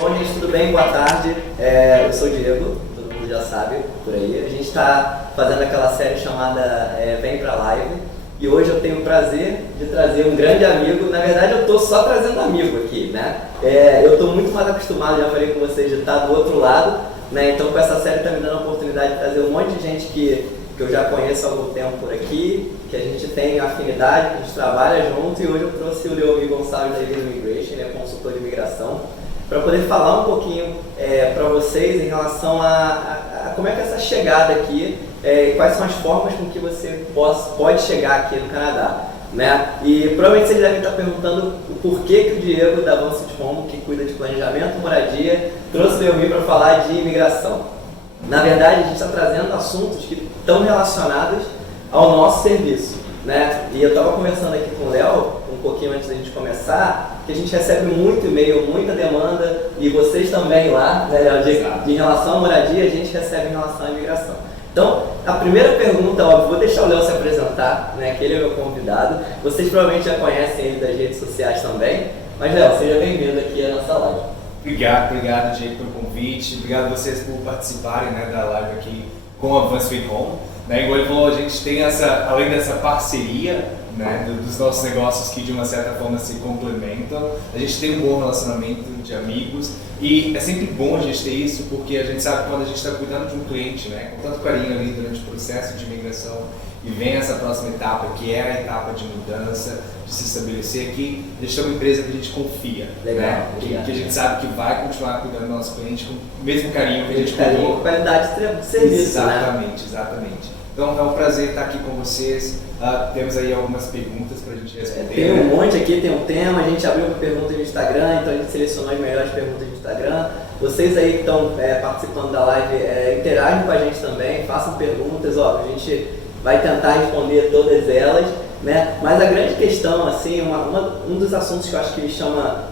Bom, gente, tudo bem? Boa tarde. Eu sou o Diego, todo mundo já sabe por aí. A gente está fazendo aquela série chamada Vem Pra Live e hoje eu tenho o prazer de trazer um grande amigo. Na verdade, eu estou só trazendo amigo aqui, né? Eu estou muito mais acostumado, já falei com vocês, de estar do outro lado, né? Então, com essa série está me dando a oportunidade de trazer um monte de gente que eu já conheço há algum tempo por aqui, que a gente tem afinidade, que a gente trabalha junto, e hoje eu trouxe o Leomi Gonçalves da Evil Immigration, ele é consultor de imigração, para poder falar um pouquinho para vocês em relação a como é que é essa chegada aqui, quais são as formas com que você pode chegar aqui no Canadá, né? E provavelmente vocês devem estar perguntando o porquê que o Diego da Vancit Home, que cuida de planejamento, moradia, trouxe o Leomi para falar de imigração. Na verdade, a gente está trazendo assuntos que estão relacionados ao nosso serviço, né? E eu estava conversando aqui com o Léo, um pouquinho antes da gente começar, que a gente recebe muito e-mail, muita demanda, e vocês também lá, né, Léo, de relação à moradia, a gente recebe em relação à imigração. Então, a primeira pergunta, óbvio, vou deixar o Léo se apresentar, né, que ele é meu convidado. Vocês provavelmente já conhecem ele das redes sociais também, mas Léo, seja bem-vindo aqui à nossa live. Obrigado, Diego, pelo convite. Obrigado a vocês por participarem, né, da live aqui com a Vancit Home. Né, igual ele falou, a gente tem além dessa parceria, né, dos nossos negócios que de uma certa forma se complementam, a gente tem um bom relacionamento de amigos e é sempre bom a gente ter isso porque a gente sabe que quando a gente está cuidando de um cliente, né, com tanto carinho ali durante o processo de imigração e vem essa próxima etapa, que é a etapa de mudança, de se estabelecer aqui, a gente tem uma empresa que a gente confia, legal, né? Que a gente sabe que vai continuar cuidando do nosso cliente com o mesmo carinho que a gente cuidou. Com qualidade de serviço, Exatamente. Então é um prazer estar aqui com vocês. Temos aí algumas perguntas para a gente responder. Tem um monte aqui, tem um tema, a gente abriu uma pergunta no Instagram, então a gente selecionou as melhores perguntas do Instagram. Vocês aí que estão participando da live, interagem com a gente também, façam perguntas, ó, a gente vai tentar responder todas elas, né? Mas a grande questão, assim, um dos assuntos que eu acho que me chama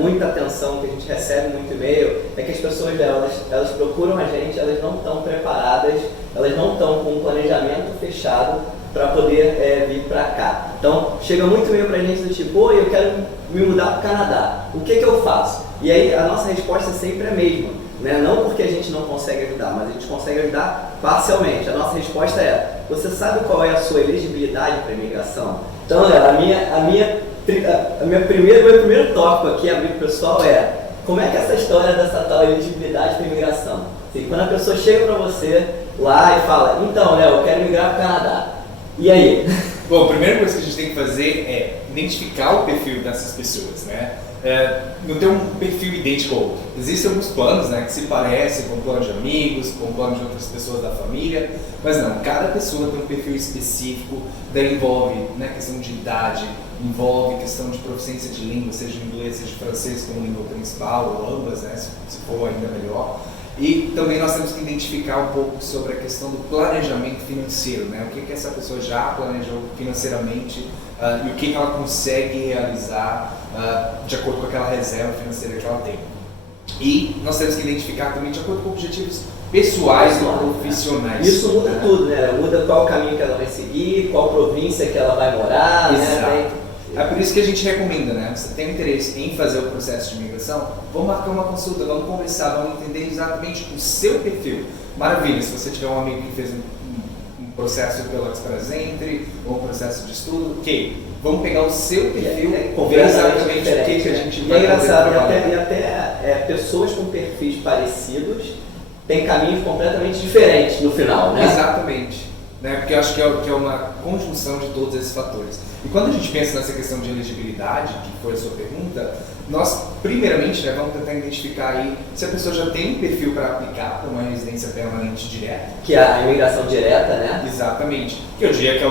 muita atenção, que a gente recebe muito e-mail, é que as pessoas elas procuram a gente, elas não estão preparadas, elas não estão com um planejamento fechado para poder vir para cá. Então, chega muito e-mail para a gente do tipo, oi, eu quero me mudar para o Canadá, o que eu faço? E aí a nossa resposta sempre é a mesma, né? Não porque a gente não consegue ajudar, mas a gente consegue ajudar parcialmente. A nossa resposta é, você sabe qual é a sua elegibilidade para imigração? Então, galera, meu primeiro tópico aqui, abrir para o pessoal, como é que é essa história dessa tal elegibilidade para imigração? Assim, quando a pessoa chega para você lá e fala, então, Léo, eu quero migrar para o Canadá. E aí? Bom, a primeira coisa que a gente tem que fazer é identificar o perfil dessas pessoas, né? Não ter um perfil idêntico ao outro. Existem alguns planos, né, que se parecem com o plano de amigos, com o plano de outras pessoas da família, mas não, cada pessoa tem um perfil específico, daí envolve, né, questão de idade, envolve questão de proficiência de língua, seja inglês, seja francês como língua principal, ou ambas, né, se for ainda melhor. E também nós temos que identificar um pouco sobre a questão do planejamento financeiro, né? O que essa pessoa já planejou financeiramente e o que ela consegue realizar de acordo com aquela reserva financeira que ela tem. E nós temos que identificar também de acordo com objetivos pessoais e profissionais. Isso muda tudo, né? Muda qual caminho que ela vai seguir, qual província que ela vai morar, né? É por isso que a gente recomenda, né? Você tem interesse em fazer o processo de imigração? Vamos marcar uma consulta, vamos conversar, vamos entender exatamente o seu perfil. Maravilha, se você tiver um amigo que fez um processo pelo Express Entry ou um processo de estudo, ok. Vamos pegar o seu perfil, ver exatamente o que a gente vai fazer. E até pessoas com perfis parecidos têm caminhos completamente diferentes no final, né? Exatamente. Né? Porque eu acho que é uma conjunção de todos esses fatores. E quando a gente pensa nessa questão de elegibilidade, que foi a sua pergunta, nós, primeiramente, né, vamos tentar identificar aí se a pessoa já tem um perfil para aplicar para uma residência permanente direta. Que é a imigração direta, né? Exatamente. Que eu diria que é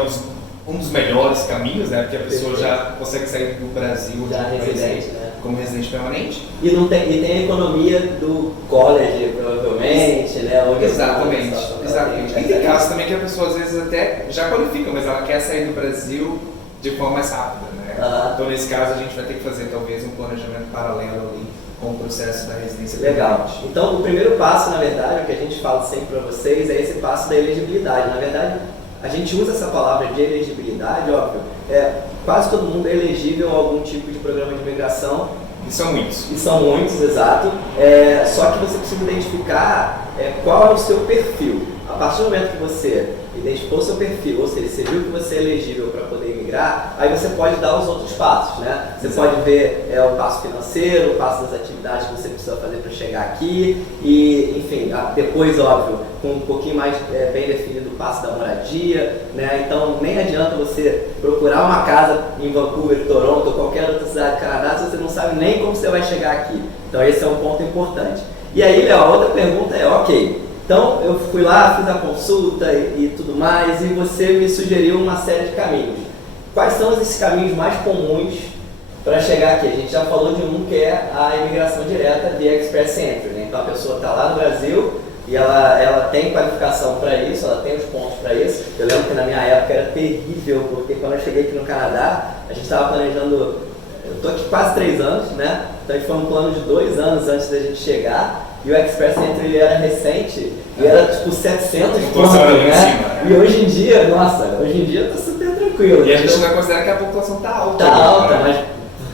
um dos melhores caminhos, né? Porque a pessoa já consegue sair do Brasil já residente, né? Como residente permanente. E tem a economia do college, provavelmente, né? Exatamente. E tem casos também que a pessoa às vezes até já qualifica, mas ela quer sair do Brasil de forma mais rápida, né? Então nesse caso a gente vai ter que fazer talvez um planejamento paralelo ali com o processo da residência permanente. Legal. Então o primeiro passo, na verdade, o que a gente fala sempre para vocês é esse passo da elegibilidade. Na verdade, a gente usa essa palavra de elegibilidade, óbvio, quase todo mundo é elegível a algum tipo de programa de imigração E são muitos. E são muitos, exato. Só que você precisa identificar qual é o seu perfil. A partir do momento que você identificou o seu perfil, ou seja, você viu que você é elegível para poder imigrar, aí você pode dar os outros passos, né? Você Exato. pode ver o passo financeiro, o passo das atividades que você precisa fazer para chegar aqui e, enfim, depois, óbvio, com um pouquinho mais bem definido o passo da moradia, né? Então, nem adianta você procurar uma casa em Vancouver, Toronto ou qualquer outra cidade do Canadá se você não sabe nem como você vai chegar aqui. Então, esse é um ponto importante. E aí, Léo, a outra pergunta é, ok, então eu fui lá, fiz a consulta e tudo mais, e você me sugeriu uma série de caminhos. Quais são esses caminhos mais comuns para chegar aqui? A gente já falou de um que é a imigração direta via Express Entry, né? Então a pessoa está lá no Brasil e ela tem qualificação para isso, ela tem os pontos para isso. Eu lembro que na minha época era terrível, porque quando eu cheguei aqui no Canadá, a gente estava planejando, eu estou aqui quase 3 anos, né? Então a gente foi um plano de 2 anos antes da gente chegar. E o Express Entry ele era recente e era tipo 700 pontos, né? E hoje em dia, nossa, hoje em dia tá super tranquilo. E a gente não considera que a pontuação tá alta. Tá alta, mas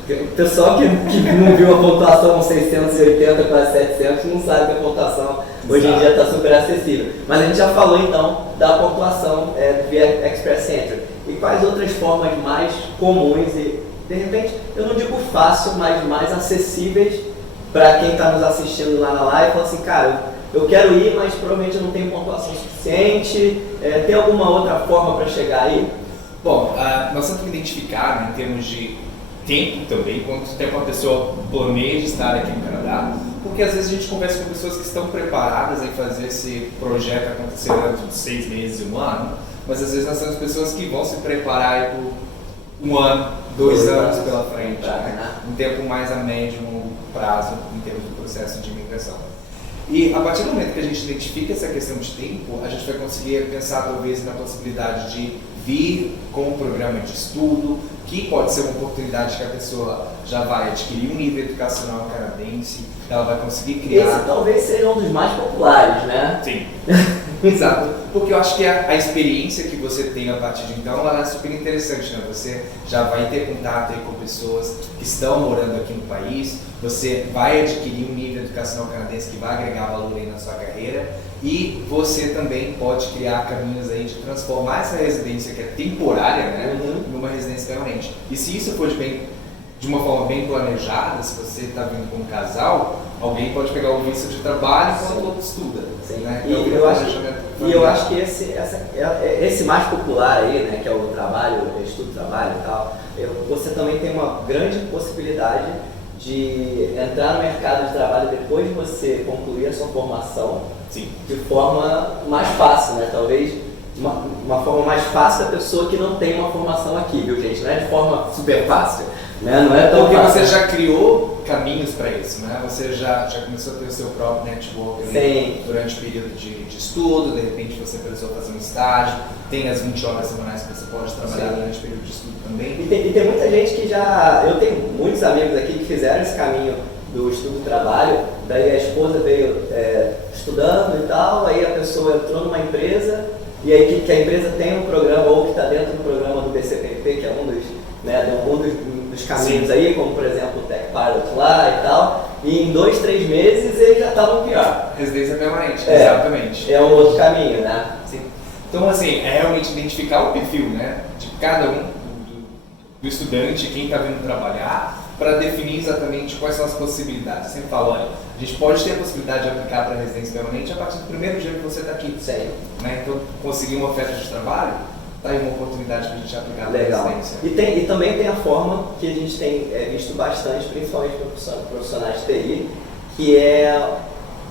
o pessoal que não viu a pontuação 680 para 700 não sabe que a pontuação hoje em dia está super acessível. Mas a gente já falou então da pontuação via Express Entry. E quais outras formas mais comuns e, de repente, eu não digo fácil, mas mais acessíveis para quem está nos assistindo lá na live, fala assim, cara, eu quero ir, mas provavelmente eu não tenho pontuação suficiente, tem alguma outra forma para chegar aí? Bom, nós temos que identificar, né, em termos de tempo também, quanto tempo a pessoa planeja estar aqui no Canadá, porque às vezes a gente conversa com pessoas que estão preparadas em fazer esse projeto acontecer dentro de 6 meses e 1 ano, mas às vezes nós temos pessoas que vão se preparar aí por 1 ano, 2 anos pela frente, né? Um tempo mais a médio prazo em termos do processo de imigração. E a partir do momento que a gente identifica essa questão de tempo, a gente vai conseguir pensar talvez na possibilidade de vir com um programa de estudo, que pode ser uma oportunidade que a pessoa já vai adquirir um nível educacional canadense, ela vai conseguir criar... Esse talvez seja um dos mais populares, né? Sim, exato, porque eu acho que a experiência que você tem a partir de então, ela é super interessante, né? Você já vai ter contato aí com pessoas que estão morando aqui no país, você vai adquirir um nível educacional canadense que vai agregar valor aí na sua carreira e você também pode criar caminhos aí de transformar essa residência que é temporária, né, numa residência permanente. E se isso for de uma forma bem planejada, se você está vindo com um casal, alguém pode pegar o visto de trabalho enquanto o outro estuda. Sim. Né? E eu acho que esse mais popular aí, né, que é o trabalho, estudo-trabalho e tal, você também tem uma grande possibilidade de entrar no mercado de trabalho depois de você concluir a sua formação. Sim. De forma mais fácil, né? Talvez uma forma mais fácil da pessoa que não tem uma formação aqui, viu, gente? Não é de forma super fácil, né? Não é tão porque fácil. Você já criou caminhos para isso, né? Você já começou a ter o seu próprio network durante o período de estudo, de repente você precisou fazer um estágio, tem as 20 horas semanais que você pode trabalhar durante o período de estudo também. E tem muita gente que já... Eu tenho muitos amigos aqui que fizeram esse caminho do estudo-trabalho, daí a esposa veio estudando e tal, aí a pessoa entrou numa empresa, e aí que a empresa tem um programa, ou que está dentro do programa do BCPP, que é um dos caminhos aí, como por exemplo o Tech Pilot lá e tal, e em 2, 3 meses ele já está no PR. Residência permanente, exatamente. É um outro caminho, né? Sim. Então, assim, é realmente identificar o perfil, né, de cada um, do estudante, quem está vindo trabalhar, para definir exatamente quais são as possibilidades. Eu sempre falo, olha, a gente pode ter a possibilidade de aplicar para a residência permanente a partir do primeiro dia que você está aqui. Sim. Né? Então, conseguir uma oferta de trabalho, está aí uma oportunidade para a gente aplicar para a residência. E também tem a forma que a gente tem visto bastante, principalmente para profissionais de TI, que é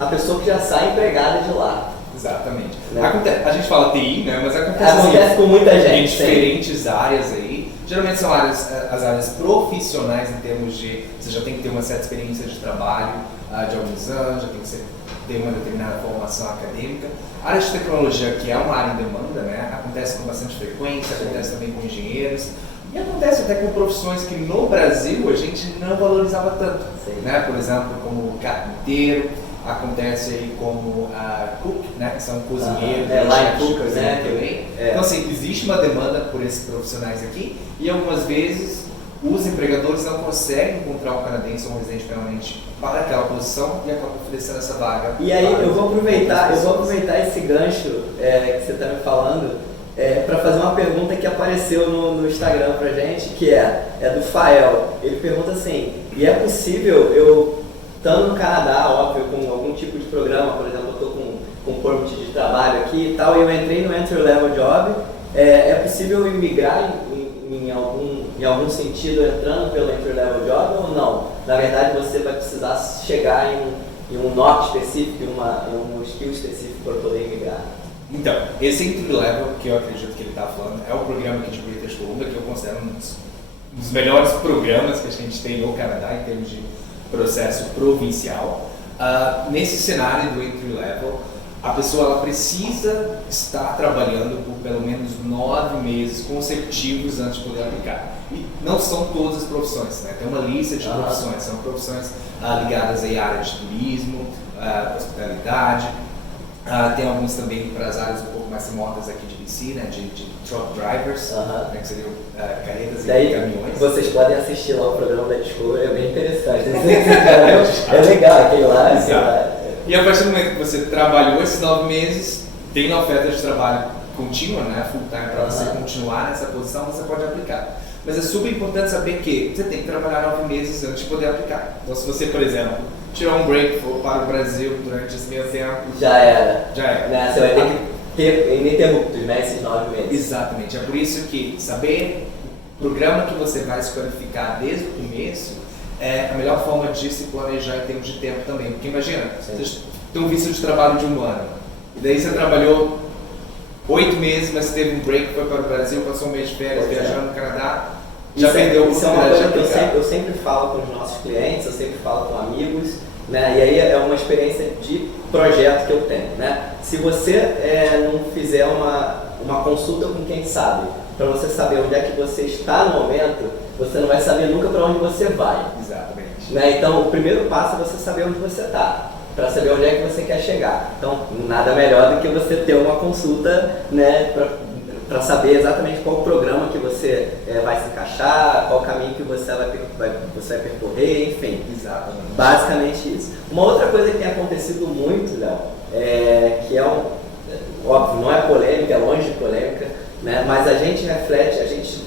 a pessoa que já sai empregada de lá. Exatamente. Né? A gente fala TI, né? Mas acontece com muita gente. Em diferentes áreas aí. Geralmente são as áreas profissionais em termos de... Você já tem que ter uma certa experiência de trabalho de alguns anos, já tem que ter uma determinada formação acadêmica. A área de tecnologia, que é uma área em demanda, né? Acontece com bastante frequência, acontece também com engenheiros. E acontece até com profissões que no Brasil a gente não valorizava tanto. Né? Por exemplo, como carpinteiro. Acontece aí como cook, né, que são cozinheiros, line cookers, né, também. Então assim, existe uma demanda por esses profissionais aqui e algumas vezes os empregadores não conseguem encontrar um canadense ou um residente permanente para aquela posição e acabam oferecendo essa vaga. E aí eu vou aproveitar esse gancho que você está me falando para fazer uma pergunta que apareceu no Instagram pra gente, que é do Fael. Ele pergunta assim, e é possível eu, estando no Canadá, óbvio, com algum tipo de programa, por exemplo, eu estou com um permit de trabalho aqui e tal, e eu entrei no Entry Level Job, é possível imigrar em algum sentido entrando pelo Entry Level Job ou não? Na verdade, você vai precisar chegar em um NOC específico, em um skill específico para poder imigrar. Então, esse Entry Level, que eu acredito que ele está falando, é o programa aqui de British Columbia, que eu considero um dos melhores programas que a gente tem no Canadá em termos de processo provincial. Nesse cenário do Entry Level, a pessoa ela precisa estar trabalhando por pelo menos 9 meses consecutivos antes de poder aplicar. E não são todas as profissões, né? Tem uma lista de profissões, são profissões ligadas à área de turismo, hospitalidade. Tem alguns também para as áreas um pouco mais remotas aqui de BC, né? de truck drivers, né? Que seriam carretas e caminhões. Vocês podem assistir lá o programa da Discovery, é bem interessante. É legal, aquele lá. E a partir do momento que você trabalhou esses 9 meses, tem uma oferta de trabalho contínua, né? Full time, para você continuar nessa posição, você pode aplicar. Mas é super importante saber que você tem que trabalhar 9 meses antes de poder aplicar. Então, se você, por exemplo, tirar um break for para o Brasil durante esse meio tempo... Já era. Né? Você vai ter que ter ininterruptos, né, esses 9 meses. Exatamente. É por isso que saber o programa que você vai se qualificar desde o começo é a melhor forma de se planejar em termos de tempo também. Porque imagina, você tem um visto de trabalho de 1 ano, e daí você trabalhou 8 meses, mas teve um break, foi para o Brasil, passou um mês de férias, viajando no Canadá, já perdeu o Isso é uma coisa que eu sempre falo com os nossos clientes, eu sempre falo com amigos, né? E aí é uma experiência de projeto que eu tenho, né? Se você não fizer uma consulta com quem sabe, para você saber onde é que você está no momento, você não vai saber nunca para onde você vai. Exatamente. Né? Então, o primeiro passo é você saber onde você está, para saber onde é que você quer chegar. Então, nada melhor do que você ter uma consulta, né, para saber exatamente qual programa que você vai se encaixar, qual caminho que você vai percorrer, enfim. Exatamente. Basicamente isso. Uma outra coisa que tem acontecido muito, Léo, que óbvio, não é polêmica, é longe de polêmica, né? Mas a gente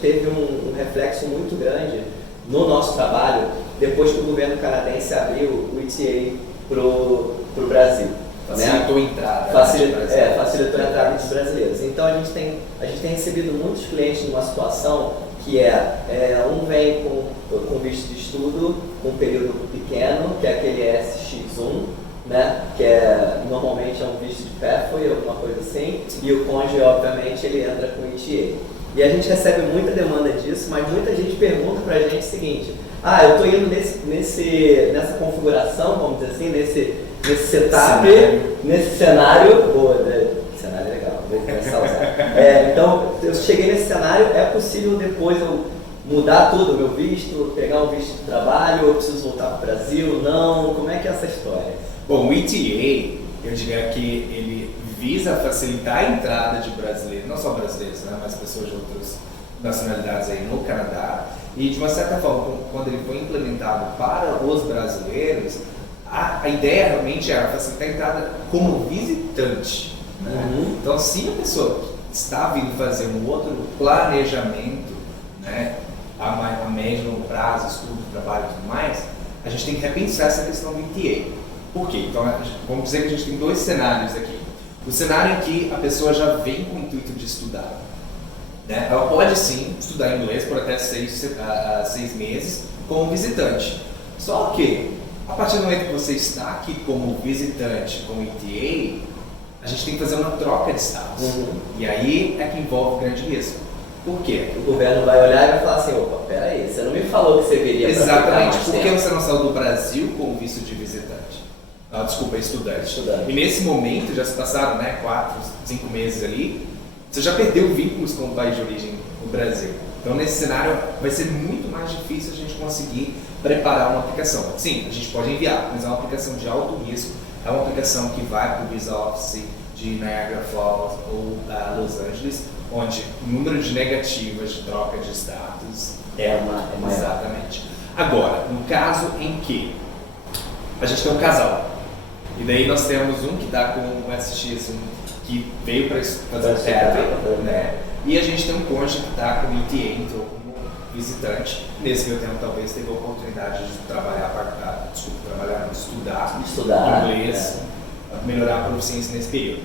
teve um reflexo muito grande no nosso trabalho depois que o governo canadense abriu o ETA para o Brasil. Facilitou a entrada. Facilitou a entrada dos brasileiros. Então a gente tem recebido muitos clientes numa situação que um vem com visto de estudo, com um período pequeno, que é aquele SX1, né, que normalmente é um visto de pathway, alguma coisa assim, e o cônjuge, obviamente, ele entra com ETA. E a gente recebe muita demanda disso, mas muita gente pergunta pra gente o seguinte: eu estou indo nessa configuração, vamos dizer assim, nesse setup, nesse cenário, cenário é legal, vou começar a usar. Então, eu cheguei nesse cenário, é possível depois eu mudar tudo, meu visto, pegar um visto de trabalho, eu preciso voltar para o Brasil, não? Como é que é essa história? Bom, o ETA, eu diria que ele visa facilitar a entrada de brasileiros, não só brasileiros, né, mas pessoas de outras nacionalidades aí no Canadá. E de uma certa forma, quando ele foi implementado para os brasileiros, a ideia realmente era facilitar a entrada como visitante. Né? Então, se a pessoa está vindo fazer um outro planejamento, né, a médio e longo prazo, estudo, trabalho e tudo mais, a gente tem que repensar essa questão do ETA. Por quê? Então, vamos dizer que a gente tem 2 cenários aqui. O cenário em que a pessoa já vem com o intuito de estudar. Né? Ela pode sim estudar inglês por até 6 meses como visitante. Só que, a partir do momento que você está aqui como visitante, como ETA, a gente tem que fazer uma troca de status. E aí é que envolve grande risco. Por quê? O governo vai olhar e vai falar assim: opa, peraí, você não me falou que você viria para ficar mais tempo. Por que você não saiu do Brasil com visto de visitante? Estudante. E nesse momento, já se passaram 4, 5 meses ali, você já perdeu vínculos com o país de origem, o Brasil. Então, nesse cenário, vai ser muito mais difícil a gente conseguir preparar uma aplicação. Sim, a gente pode enviar, mas é uma aplicação de alto risco, é uma aplicação que vai para o Visa Office de Niagara Falls ou Los Angeles, onde o número de negativas de troca de status é maior. Exatamente. Agora, no caso em que a gente tem um casal, e daí nós temos um que está com um SX, que veio para fazer o pathway, né? E a gente tem um cônjuge que está com o ETA, entrou como visitante. Nesse meio tempo, talvez teve a oportunidade de estudar inglês, melhorar a proficiência nesse período.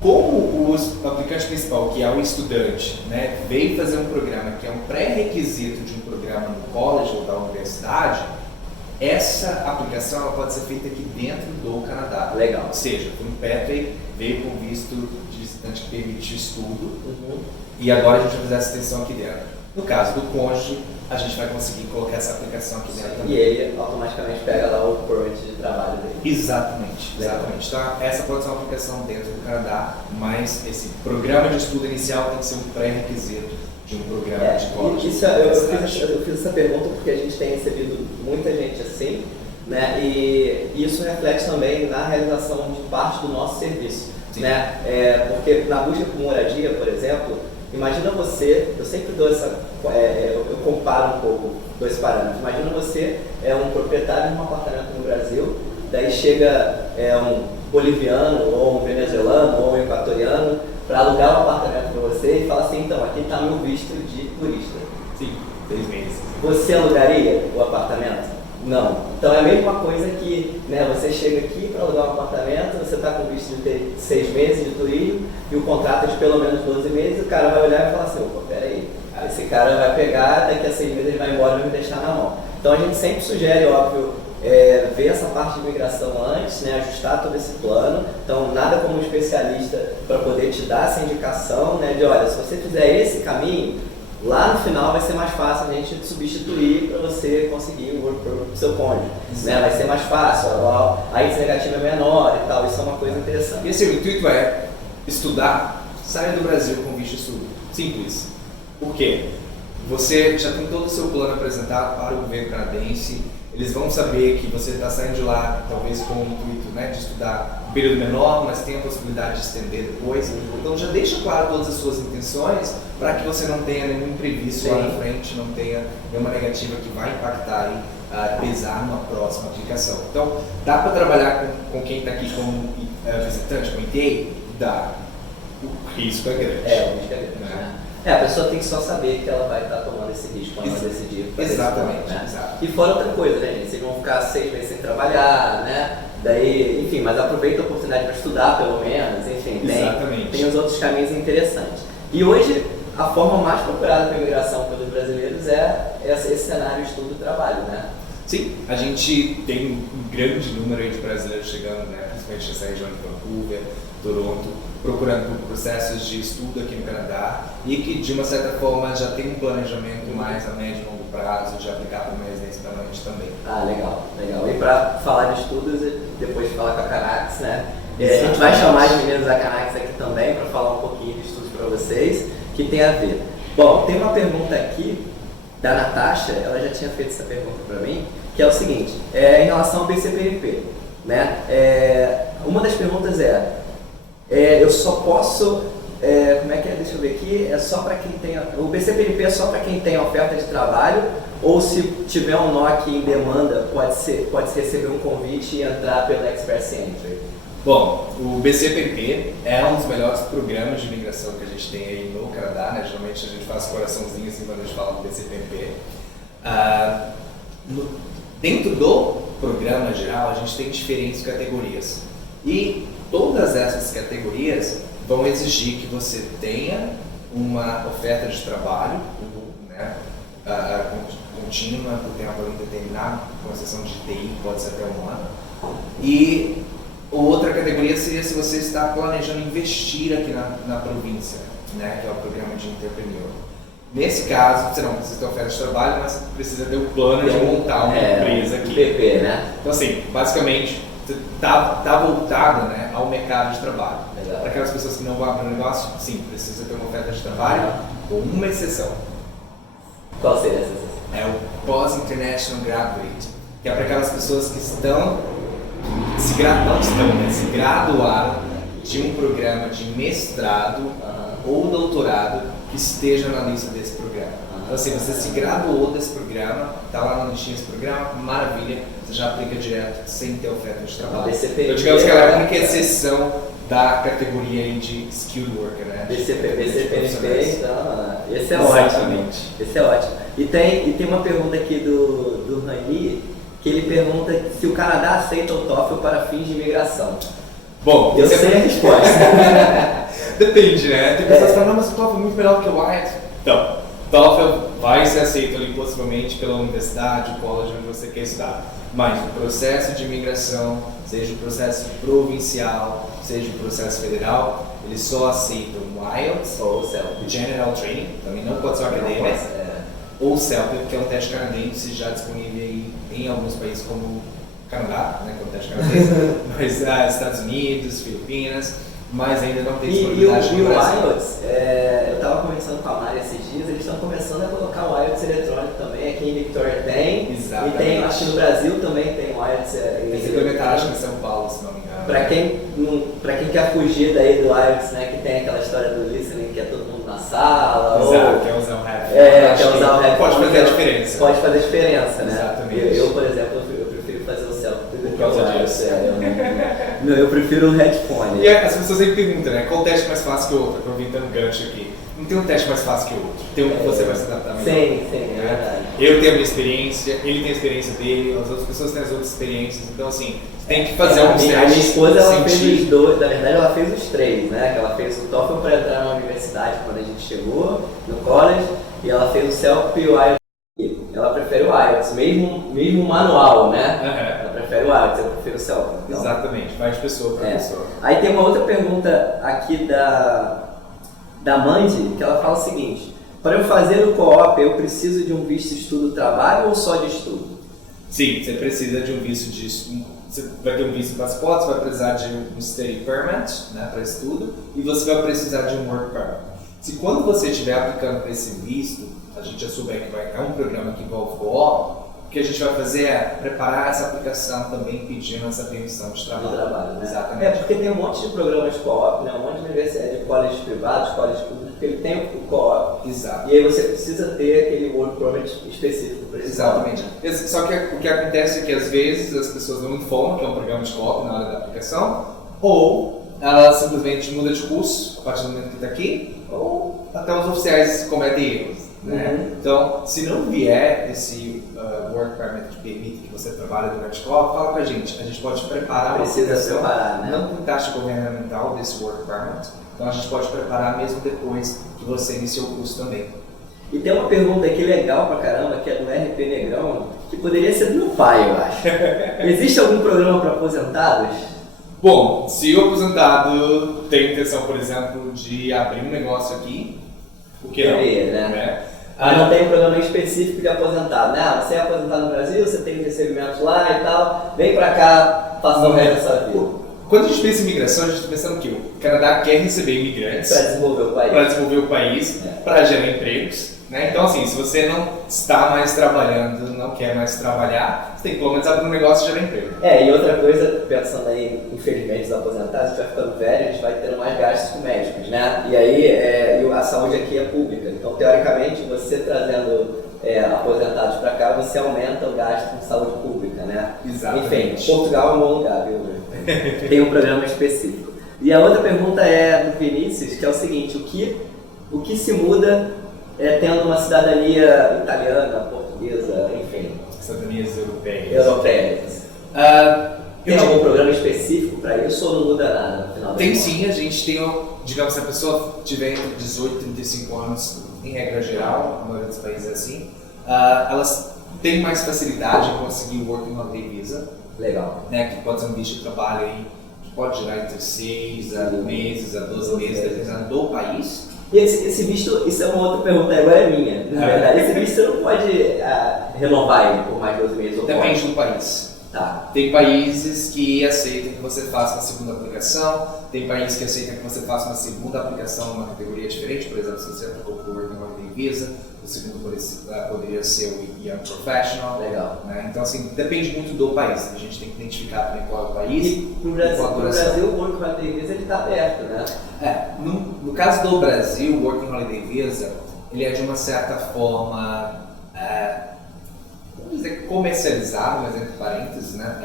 Como o aplicante principal, que é o estudante, né, veio fazer um programa que é um pré-requisito de um programa no college ou da universidade, essa aplicação ela pode ser feita aqui dentro do Canadá. Legal. Ou seja, foi um pathway, veio com visto de visitante que permite o estudo, e agora a gente vai fazer essa extensão aqui dentro. No caso do cônjuge, a gente vai conseguir colocar essa aplicação aqui dentro também. E ele automaticamente pega lá o permit de trabalho dele. Exatamente. Então, essa pode ser uma aplicação dentro do Canadá, mas esse programa de estudo inicial tem que ser um pré-requisito de um programa de college. Eu fiz essa pergunta porque a gente tem recebido muita gente assim, né? E isso reflete também na realização de parte do nosso serviço, né? Porque na busca por moradia, por exemplo, imagina você, eu sempre dou eu comparo um pouco dois parâmetros. Imagina você é um proprietário de um apartamento no Brasil, daí chega um boliviano, ou um venezuelano, ou um equatoriano para alugar um apartamento para você e fala assim, então, aqui está meu visto de turista. Sim, 6 meses. Você alugaria o apartamento? Não. Então é a mesma coisa que, né, você chega aqui para alugar um apartamento, você está com visto de ter 6 meses de turismo e o contrato é de pelo menos 12 meses, o cara vai olhar e falar assim, opa, peraí, esse cara vai pegar, daqui a 6 meses ele vai embora e vai me deixar na mão. Então a gente sempre sugere, óbvio, ver essa parte de imigração antes, né, ajustar todo esse plano. Então nada como um especialista para poder te dar essa indicação, né, de olha, se você fizer esse caminho, lá no final vai ser mais fácil a gente te substituir para você conseguir o work permit para o seu cônjuge, né? Vai ser mais fácil, a índice negativo é menor e tal, isso é uma coisa interessante. E assim, o intuito é estudar, saia do Brasil com visto de estudo, simples. Por quê? Você já tem todo o seu plano apresentado para o governo canadense, eles vão saber que você está saindo de lá, talvez com o intuito, né, de estudar um período menor, mas tem a possibilidade de estender depois. Então já deixa claro todas as suas intenções para que você não tenha nenhum imprevisto lá na frente, não tenha nenhuma negativa que vai impactar e pesar numa próxima aplicação. Então, dá para trabalhar com quem está aqui como visitante, com ETA? Dá. O risco é grande. O risco é grande. Né? A pessoa tem que só saber que ela vai estar tomando esse risco quando ela decidir fazer Exatamente, isso, né? exato. E fora outra coisa, né, gente? Vocês vão ficar 6 meses sem trabalhar, né? Daí, enfim, mas aproveita a oportunidade para estudar pelo menos, enfim, tem os outros caminhos interessantes. E hoje, a forma mais procurada para a imigração pelos brasileiros é esse cenário estudo-trabalho, né? Sim, a gente tem um grande número aí de brasileiros chegando, né, principalmente nessa região de Vancouver, Toronto, procurando por processos de estudo aqui no Canadá e que, de uma certa forma, já tem um planejamento mais a médio e longo prazo de aplicar para uma residência permanente também. Legal. E para falar de estudos, depois de falar com a Canax, né? A gente vai chamar as meninas da Canax aqui também para falar um pouquinho de estudos para vocês, que tem a ver. Bom, tem uma pergunta aqui da Natasha, ela já tinha feito essa pergunta para mim, que é o seguinte, em relação ao BCPNP, né? Uma das perguntas eu só posso, como é que é? Deixa eu ver aqui, é só para quem tem, o BCPNP é só para quem tem oferta de trabalho, ou se tiver um NOC em demanda, pode-se receber um convite e entrar pelo Express Entry? Bom, o BCPNP é um dos melhores programas de imigração que a gente tem aí no Canadá, né? Geralmente a gente faz coraçãozinho assim quando a gente fala do BCPNP. Dentro do programa geral, a gente tem diferentes categorias. E todas essas categorias vão exigir que você tenha uma oferta de trabalho, né, contínua, por tempo indeterminado, com exceção de TI, pode ser até 1 ano. E outra categoria seria se você está planejando investir aqui na província, né, que é o programa de Entrepreneur. Nesse caso, você não precisa ter oferta de trabalho, mas você precisa ter o plano de montar uma empresa aqui. PP, né? Então, assim, basicamente, está voltado, né, ao mercado de trabalho. Para aquelas pessoas que não vão abrir um negócio, sim, precisa ter uma oferta de trabalho, com uma exceção. Qual seria essa exceção? É o Post-International Graduate, que é para aquelas pessoas que se graduaram de um programa de mestrado ou doutorado que esteja na lista desse programa. Então assim, você se graduou desse programa, está lá na listinha desse programa, maravilha, você já aplica direto sem ter oferta de trabalho. Então digamos que ela é a única exceção da categoria aí de skilled worker, né? BCPNP, então, esse é Exatamente. ótimo. Esse é ótimo. E tem uma pergunta aqui do Rani, que ele pergunta se o Canadá aceita o TOEFL para fins de imigração. Bom, eu sei a resposta. Depende, né? Tem pessoas que falam, não, mas o TOEFL é muito melhor que o IELTS. Então, TOEFL vai ser aceito ali possivelmente pela universidade, o college onde você quer estudar. Mas o processo de imigração, seja o processo provincial, seja o processo federal, eles só aceitam o IELTS Ou o CELP. o General Training, também não pode ser o acadêmico, ou o CELP, que é um teste canadense já disponível em alguns países como Canadá, né, que é um teste canadense, mas Estados Unidos, Filipinas, mas ainda não tem disponibilidade no Brasil. E o IELTS, eu estava conversando com a Mari esses dias, eles estão começando a colocar o IELTS eletrônico também, aqui em Victoria tem, Exatamente. e tem, acho que no Brasil também tem o IELTS Tem que implementar, acho que em São Paulo, se não me engano. Para quem quer fugir daí do IELTS, né, que tem aquela história do listening, que é todo mundo na sala, Exato, quer usar o headphone. quer usar o headphone, pode fazer a diferença. Pode fazer a diferença, né? Exatamente. Eu, por exemplo, eu prefiro fazer o selfie Por causa disso. Eu prefiro um headphone. E as pessoas sempre perguntam, né? Qual teste é mais fácil que o outro? Aproveitando o gancho aqui. Não tem um teste mais fácil que o outro. Tem um que você vai se adaptar melhor. Sim, é verdade. Eu tenho a minha experiência, ele tem a experiência dele, as outras pessoas têm as outras experiências. Então, assim, você tem que fazer alguns testes. A minha esposa, ela fez os dois, na verdade, ela fez os três, né? Que ela fez o TOEFL para entrar na universidade quando a gente chegou, no college, e ela fez o CELP e o IELTS. Ela prefere o IELTS, mesmo manual, né? Ela prefere o IELTS, eu prefiro o CELP. Então. Exatamente, vai de pessoa para pessoa. Aí tem uma outra pergunta aqui da Mandy, que ela fala o seguinte: para eu fazer o co-op, eu preciso de um visto de estudo-trabalho ou só de estudo? Sim, você precisa de um visto de estudo. Você vai ter um visto de passaporte, você vai precisar de um study permit, né, para estudo, e você vai precisar de um work permit. Se quando você estiver aplicando para esse visto, a gente já souber que é um programa que envolve co-op, o que a gente vai fazer é preparar essa aplicação também pedindo essa permissão de trabalho. Né? Exatamente. Porque tem um monte de programas co-op, né? Um monte de universidade, de colleges privados, colleges públicos, que ele tem o co-op. Exato. E aí você precisa ter aquele work permit específico para isso. Exatamente. Só que o que acontece é que às vezes as pessoas não informam que é um programa de co-op na hora da aplicação, ou ela simplesmente muda de curso a partir do momento que está aqui, ou até os oficiais cometem erros. Né? Então, se não vier esse work permit que permite que você trabalhe durante o co-op, fala com a gente pode preparar uma aplicação, né? não tem taxa governamental desse work permit, então a gente pode preparar mesmo depois que você iniciou o curso também. E tem uma pergunta aqui legal pra caramba, que é do RP Negrão, que poderia ser do meu pai, eu acho. Existe algum programa para aposentados? Bom, se o aposentado tem intenção, por exemplo, de abrir um negócio aqui, por que não? Né? Não tem um programa específico de aposentado, né? Você é aposentado no Brasil, você tem recebimentos lá e tal, vem pra cá, passa o resto da sua vida. Quando a gente pensa em imigração, a gente está pensando que o Canadá quer receber imigrantes para desenvolver o país, para gerar empregos. Né? Então, assim, se você não está mais trabalhando, não quer mais trabalhar, você tem que pelo menos abrir um negócio e gerar emprego. E outra coisa, pensando aí, infelizmente, os aposentados, a gente vai ficando velho, a gente vai tendo mais gastos com médicos, né? E aí a saúde aqui é pública. Então, teoricamente, você trazendo aposentados para cá, você aumenta o gasto com saúde pública, né? Exatamente. Enfim, Portugal é um bom lugar, viu? Tem um programa específico. E a outra pergunta é do Vinícius, que é o seguinte: o que se muda tendo uma cidadania italiana, portuguesa, enfim? Cidadanias europeias. Tem algum programa específico para isso ou não muda nada no final? Tem sim, a gente tem, digamos, se a pessoa tiver entre 18 e 35 anos, em regra geral, a maioria dos países é assim, elas têm mais facilidade em conseguir o Working Holiday Visa. Legal. Né, que pode ser um visto de trabalho aí, que pode gerar entre 6 a meses, a 12 meses, dependendo do país. E esse visto, isso é uma outra pergunta, agora é minha. Na verdade, esse visto você não pode renovar ele por mais 12 meses ou depende do país. Tá. Tem países que aceitam que você faça uma segunda aplicação, tem países que aceitam que você faça uma segunda aplicação numa categoria diferente, por exemplo, se você aplicou por Working Holiday Visa, o segundo poderia ser o Young Professional. Legal. Né? Então, assim, depende muito do país, a gente tem que identificar também qual é o país. E no Brasil o Working Holiday Visa está aberto, né? No caso do Brasil, o Working Holiday Visa, ele é de uma certa forma, vamos dizer comercializado, mas entre parênteses, né?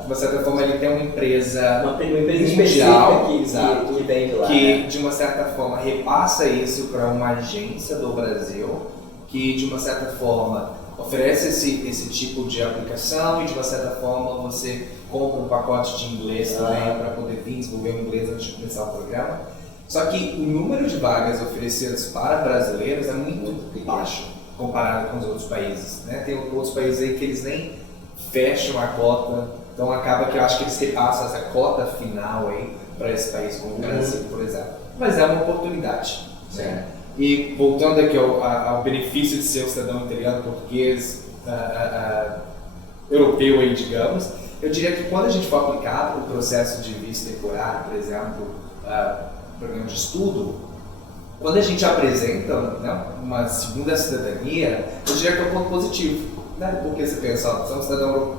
De uma certa forma ele tem uma empresa mundial que vem de lá, que de uma certa forma repassa isso para uma agência do Brasil, que de uma certa forma oferece esse tipo de aplicação e de uma certa forma você compra um pacote de inglês também para poder vir desenvolver o inglês antes de começar o programa. Só que o número de vagas oferecidas para brasileiros é muito baixo comparado com os outros países, né? Tem outros países aí que eles nem fecham a cota, então acaba que eu acho que eles repassam essa cota final aí para esse país como o Brasil, por exemplo. Mas é uma oportunidade, né? E voltando aqui ao benefício de ser um cidadão italiano, português, europeu aí, digamos, eu diria que quando a gente for aplicar o processo de visto temporário, por exemplo, programa de estudo, quando a gente apresenta, né, uma segunda cidadania, eu diria que é um ponto positivo, né? Porque você pensa, ó, você é um cidadão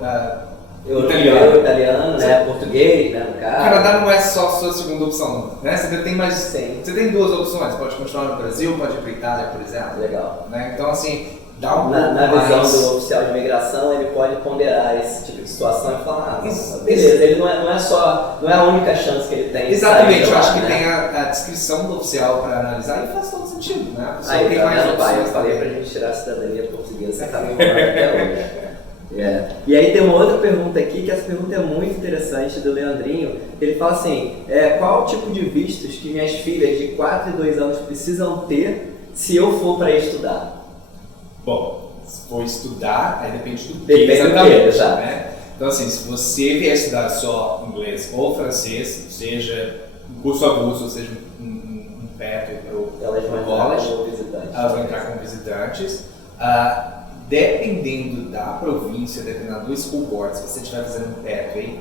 italiano, né? Português, né, no caso. O Canadá não é só a sua segunda opção, né? Você tem mais, você tem duas opções, pode continuar no Brasil, pode ir para a Itália, por exemplo. Legal. Né? Então, assim, dá um na pouco visão mais... do oficial de imigração, ele pode ponderar esse tipo de situação e falar, beleza, ele não é a única chance que ele tem. Exatamente, eu acho que né? tem a descrição do oficial para analisar e faz todo sentido, né? Aí, tem tá mais vendo, pai? Eu opções falei também. pra gente tirar a cidadania portuguesa, você tá me enrolando até hoje. E aí tem uma outra pergunta aqui, que essa pergunta é muito interessante, do Leandrinho. Ele fala assim, qual o tipo de vistos que minhas filhas de 4 e 2 anos precisam ter se eu for para estudar? Bom, se for estudar, aí depende do que Depende exatamente, tá? né? Então, assim, se você vier estudar só inglês ou francês, seja um curso avulso, ou seja um PEP para o college, elas vão entrar como visitantes. Dependendo da província, dependendo do school board, se você estiver fazendo um PEP,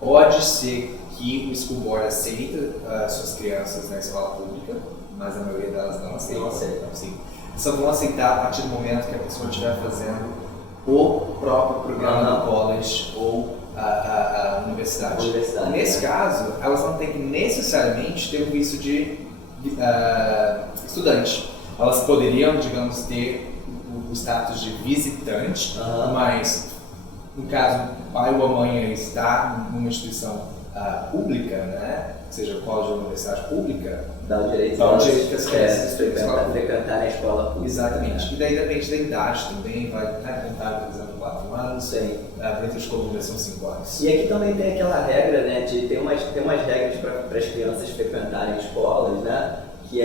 pode ser que o school board aceita suas crianças na escola pública, mas a maioria delas não aceita. Não aceita. Sim. Só vão aceitar a partir do momento que a pessoa estiver fazendo o próprio programa do college ou a universidade. Nesse caso, elas não têm que necessariamente ter o visto de estudante. Elas poderiam, digamos, ter o status de visitante, mas no caso, o pai ou a mãe está numa instituição pública, né? Seja college ou universidade pública, dá o direito que as crianças frequentar a escola pública. Exatamente. E daí depende da idade também, vai tentar, por exemplo, 4 anos, dentro de Colômbia são 5 anos. E aqui também tem aquela regra, né, de ter umas regras para as crianças frequentarem escolas, né? Que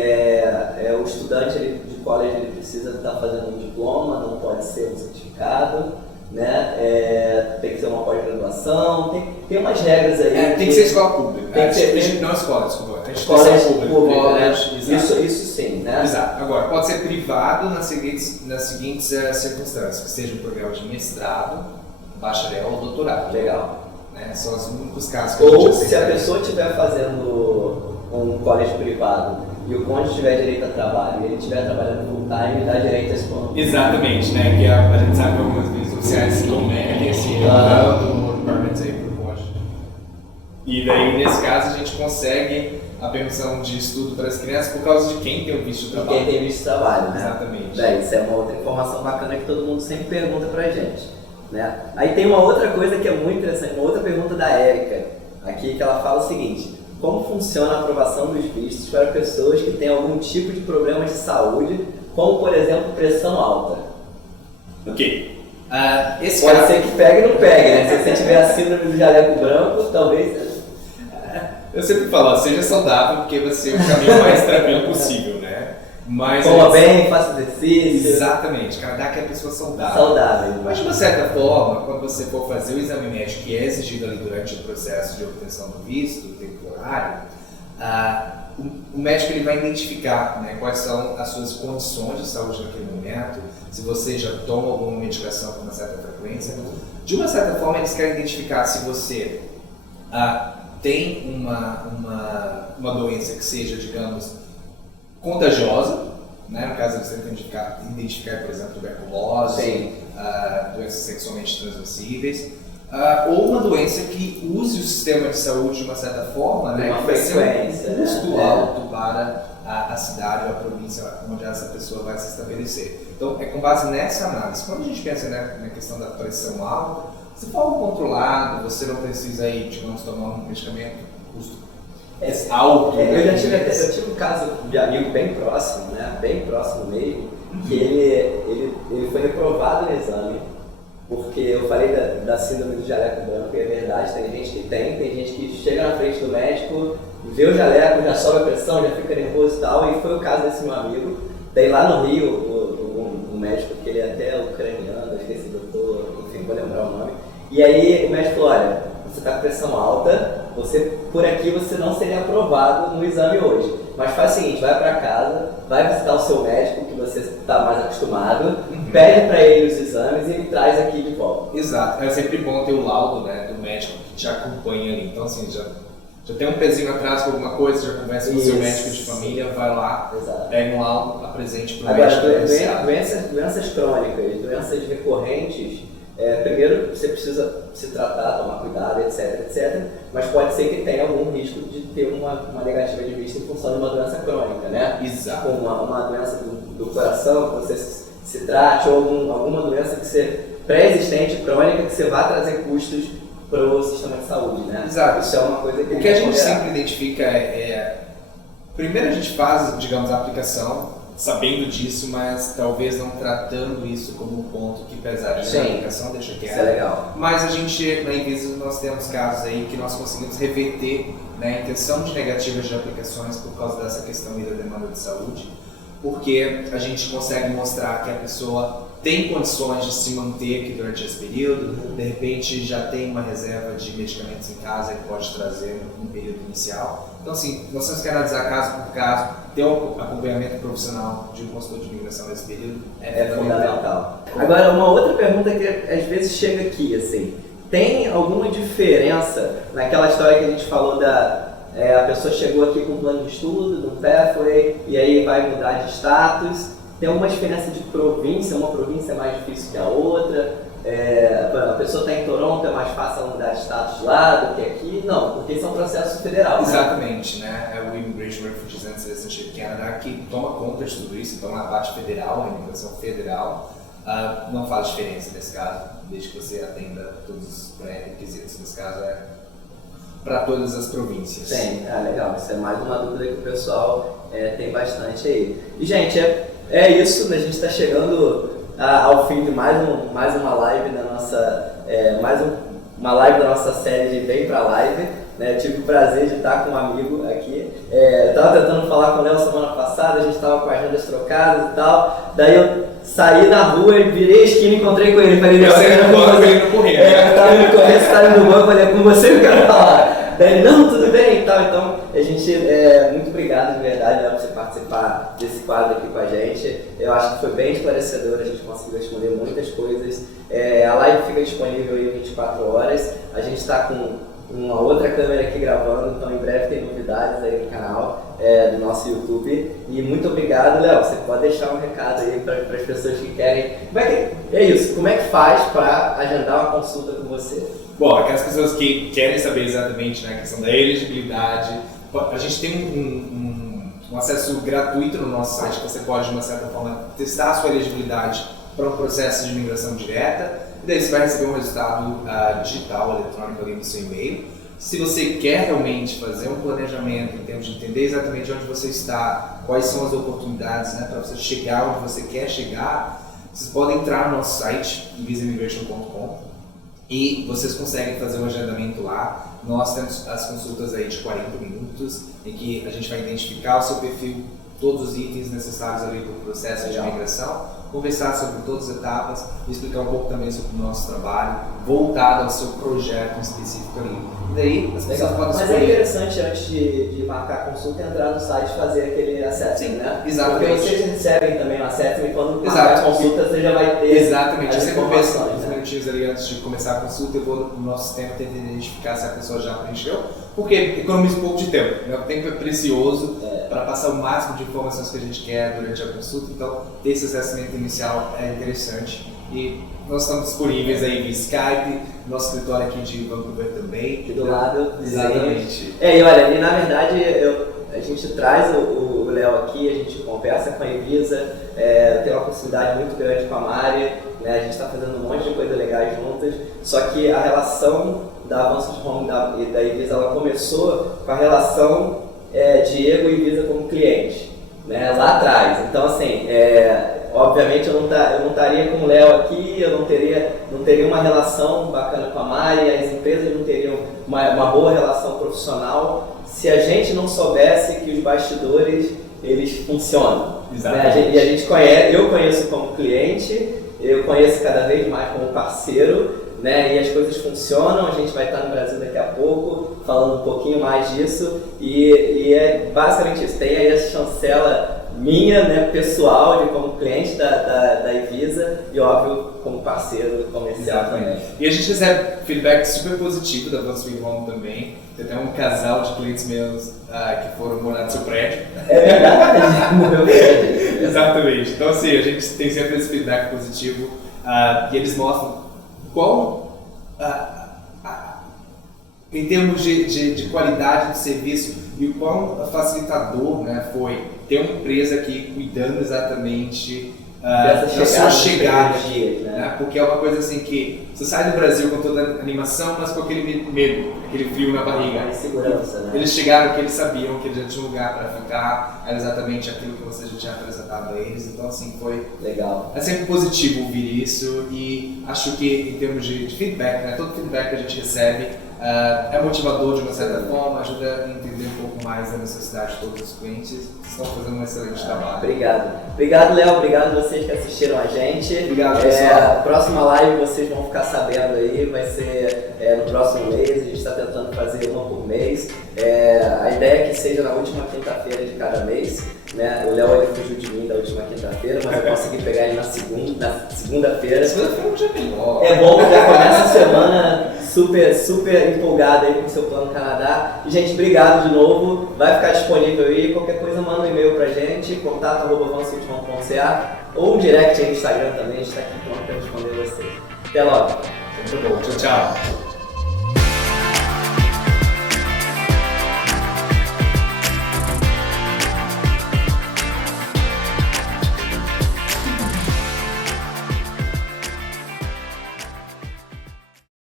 o estudante de college ele precisa estar fazendo um diploma, não pode ser um certificado, né? Tem que ser uma pós-graduação, tem umas regras aí. Tem que ser escola pública. Tem que ser, não escola, desculpa. Escola pública, né? Exato. Isso sim, né? Exato. Agora, pode ser privado nas seguintes circunstâncias, que seja um programa de mestrado, bacharel ou doutorado. Legal. Né? São os únicos casos que a gente Ou aceita. se a pessoa estiver fazendo um college privado e o cônjuge tiver direito a trabalho e ele estiver trabalhando full time, dá direito a esse plano. Exatamente, né? Que a gente sabe que algumas vezes oficiais não metem esse permit aí pro cônjuge. E daí, nesse caso, a gente consegue a permissão de estudo para as crianças por causa de quem tem o visto de trabalho. Quem tem visto de trabalho, né? Exatamente. Isso é uma outra informação bacana que todo mundo sempre pergunta pra gente, né? Aí tem uma outra coisa que é muito interessante, uma outra pergunta da Érica aqui, que ela fala o seguinte: como funciona a aprovação dos vistos para pessoas que têm algum tipo de problemas de saúde, como por exemplo pressão alta? Ok. Pode ser que pegue ou não pegue, né? Se você tiver a síndrome do jaleco branco, talvez... Eu sempre falo, seja saudável, porque vai ser o caminho mais tranquilo possível, né? Mas coma bem, faça exercício. Exatamente, Canadá quer pessoa saudável. Saudável. Mas de uma certa forma, quando você for fazer o exame médico que é exigido ali durante o processo de obtenção do visto temporário, o médico ele vai identificar, né, quais são as suas condições de saúde naquele momento, se você já toma alguma medicação com uma certa frequência. De uma certa forma, eles querem identificar se você tem uma doença que seja, digamos, contagiosa, né? No caso, eles tentam identificar, por exemplo, tuberculose, doenças sexualmente transmissíveis, ou uma doença que use o sistema de saúde de uma certa forma, né? Uma que vai ser frequência, um custo né? alto para a cidade ou a província onde essa pessoa vai se estabelecer. Então, é com base nessa análise. Quando a gente pensa, né, na questão da pressão alta, se for algo controlado, você não precisa aí, digamos, tomar um medicamento, custo alto. Eu tive um caso de amigo bem próximo, né? Bem próximo mesmo, que ele foi reprovado no exame, porque eu falei da síndrome do jaleco branco, e é verdade, tem gente que tem gente que chega na frente do médico, vê o jaleco, já sobe a pressão, já fica nervoso e tal, e foi o caso desse meu amigo. Daí lá no Rio, um médico, que ele é até ucraniano, esqueci o doutor, enfim, vou lembrar o nome, e aí o médico falou, olha, você está com pressão alta, por aqui você não seria aprovado no exame hoje. Mas faz o seguinte, vai para casa, vai visitar o seu médico, que você está mais acostumado, pede para ele os exames e me traz aqui de volta. Exato, é sempre bom ter o laudo, né, do médico que te acompanha ali. Então assim, já tem um pezinho atrás com alguma coisa, já conversa com o seu médico de família, vai lá, pega um laudo, apresente para o médico. Agora, doenças crônicas, doenças recorrentes, primeiro você precisa se tratar, tomar cuidado, etc, mas pode ser que tenha algum risco de ter uma negativa de vista em função de uma doença crônica, né? Exato. Uma doença do coração, que você se trate, ou alguma doença que você pré-existente, crônica, que você vá trazer custos para o sistema de saúde, né? Exato. Isso é uma coisa que o que a gente sempre identifica primeiro a gente faz, digamos, a aplicação, sabendo disso, mas talvez não tratando isso como um ponto que pesaria na aplicação, deixa quieto. Isso é legal. Mas a gente, na Invisa, nós temos casos aí que nós conseguimos reverter, né, a intenção de negativas de aplicações por causa dessa questão aí da demanda de saúde, porque a gente consegue mostrar que a pessoa tem condições de se manter aqui durante esse período, de repente já tem uma reserva de medicamentos em casa que pode trazer no período inicial. Então, assim, nós temos que analisar caso por caso, ter um acompanhamento profissional de um consultor de imigração nesse período é fundamental. Agora, uma outra pergunta que às vezes chega aqui, assim, tem alguma diferença naquela história que a gente falou a pessoa chegou aqui com um plano de estudo, do Pathway, e aí vai mudar de status? Tem alguma diferença de província? Uma província é mais difícil que a outra? A pessoa está em Toronto, é mais fácil ela mudar de status lá do que aqui? Não, porque isso é um processo federal. Exatamente, né? É o Immigration Refugees and Citizenship Canada que toma conta de tudo isso, então a parte federal, a imigração federal, não faz diferença nesse caso, desde que você atenda todos os pré-requisitos. Nesse caso para todas as províncias. Sim, legal. Isso é mais uma dúvida que o pessoal tem bastante aí. E, gente, é isso, né? A gente está chegando ao fim de mais uma live da nossa, uma live da nossa série de Vem Pra Live. Né? Eu tive o prazer de estar com um amigo aqui. Eu estava tentando falar com o Léo semana passada, a gente estava com agendas trocadas e tal. Daí eu saí na rua, virei a esquina e encontrei com ele. Falei, você era no banco, ele não corria. Eu estava indo correr, você estava no banco, falei, com você eu quero falar. Daí, não, tudo bem e tal. Então, a gente, muito obrigado de verdade, Léo, por você participar desse quadro aqui com a gente. Eu acho que foi bem esclarecedor, a gente conseguiu responder muitas coisas. A live fica disponível aí 24 horas. A gente está com uma outra câmera aqui gravando, então em breve tem novidades aí no canal do nosso YouTube. E muito obrigado, Léo. Você pode deixar um recado aí para as pessoas que querem. É isso, como é que faz para agendar uma consulta com você? Bom, aquelas pessoas que querem saber exatamente, né, a questão da elegibilidade, a gente tem um acesso gratuito no nosso site, que você pode, de uma certa forma, testar a sua elegibilidade para um processo de imigração direta, e daí você vai receber um resultado digital, eletrônico ali no seu e-mail. Se você quer realmente fazer um planejamento em termos de entender exatamente onde você está, quais são as oportunidades, né, para você chegar onde você quer chegar, vocês podem entrar no nosso site, invisaimmigration.com, e vocês conseguem fazer um agendamento lá. Nós temos as consultas aí de 40 minutos, em que a gente vai identificar o seu perfil, todos os itens necessários ali para o processo de imigração, conversar sobre todas as etapas, explicar um pouco também sobre o nosso trabalho, voltado ao seu projeto específico ali. E daí as pessoas podem escolher. Mas é interessante, antes de marcar a consulta, entrar no site e fazer aquele assessment, né? Exatamente. Porque vocês recebem também o assessment e quando marcar a consulta você já vai ter. Exatamente. Eu sempre penso uns né? minutinhos ali antes de começar a consulta, eu vou no nosso sistema tentar identificar se a pessoa já preencheu, porque economiza um pouco de tempo. Né? O tempo é precioso para passar o máximo de informações que a gente quer durante a consulta, então ter esse assessment inicial é interessante. E nós estamos disponíveis aí via Skype, nosso escritório aqui de Vancouver também. Aqui do lado. Exatamente. E olha, e na verdade a gente traz o Léo aqui, a gente conversa com a Evisa, tem uma proximidade muito grande com a Mari, né? A gente está fazendo um monte de coisa legais juntas, só que a relação da Avanço de Home e da Evisa, ela começou com a relação Diego e Evisa como cliente, né? Lá atrás. Então assim, obviamente eu não estaria com o Léo aqui, eu não teria uma relação bacana com a Mari, as empresas não teriam uma boa relação profissional se a gente não soubesse que os bastidores eles funcionam. Né? E a gente conhece, eu conheço como cliente, eu conheço cada vez mais como parceiro, né? E as coisas funcionam. A gente vai estar no Brasil daqui a pouco falando um pouquinho mais disso e é basicamente isso. Tem aí essa chancela minha, né, pessoal, de como cliente da Evisa e, óbvio, como parceiro comercial também. E a gente recebe feedback super positivo da Van Sweet Home também. Tem até um casal de clientes meus que foram morar no seu prédio. É verdade, no meu prédio. Exatamente. Então, assim, a gente tem sempre esse feedback positivo e eles mostram qual, em termos de qualidade do serviço e o quão facilitador, né, foi ter uma empresa aqui cuidando exatamente da sua chegada, né? Porque é uma coisa assim que você sai do Brasil com toda a animação, mas com aquele medo, aquele frio na barriga. Insegurança, né? Eles chegaram que eles sabiam que eles já tinham um lugar para ficar, era exatamente aquilo que você já tinha apresentado a eles, então assim foi legal. É sempre positivo ouvir isso e acho que em termos de feedback, né, todo feedback que a gente recebe é motivador de uma certa forma, ajuda a entender um pouco mais a necessidade de todos os clientes. Vocês estão fazendo um excelente trabalho. Obrigado, Léo. Obrigado a vocês que assistiram a gente. Obrigado, pessoal. A próxima live vocês vão ficar sabendo aí, vai ser no próximo mês. A gente está tentando fazer uma por mês. A ideia é que seja na última quinta-feira de cada mês. Né? O Léo fugiu de mim da última quinta-feira, mas eu consegui pegar ele na segunda-feira. Segunda-feira é um dia melhor. É bom que já começa a semana super empolgada aí com o seu plano Canadá. E, gente, obrigado de novo. Vai ficar disponível aí. Qualquer coisa, manda um e-mail pra gente, contato@vansweethome.ca ou um direct aí no Instagram também. A gente tá aqui pronto pra responder vocês. Até logo. Muito bom. Tchau, tchau.